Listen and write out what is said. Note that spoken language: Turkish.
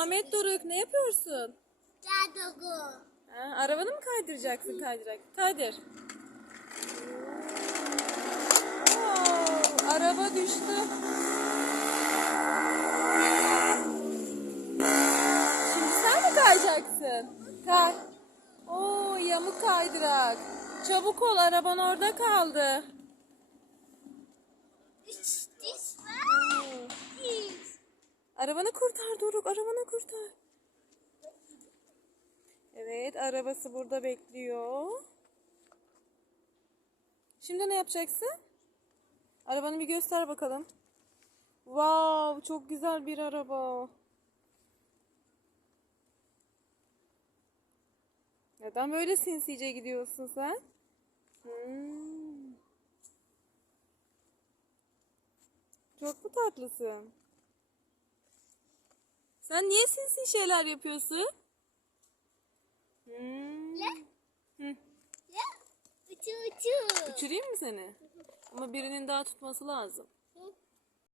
Muhammed Doruk ne yapıyorsun? Dadogu. Ha, arabanı mı kaydıracaksın kaydırak? Kaydır. Oo, araba düştü. Şimdi sen mi kayacaksın? Kay. Oo yamuk kaydırak. Çabuk ol araban orada kaldı. Arabanı kurtar Doruk, arabanı kurtar. Evet, arabası burada bekliyor. Şimdi ne yapacaksın? Arabanı bir göster bakalım. Wow, çok güzel bir araba. Neden böyle sinsice gidiyorsun sen? Hmm. Çok mu tatlısın? Sen niye sinsi şeyler yapıyorsun? Hmm. Ya. Hı. Ya. Uçu uçu. Uçurayım mı seni? Ama birinin daha tutması lazım.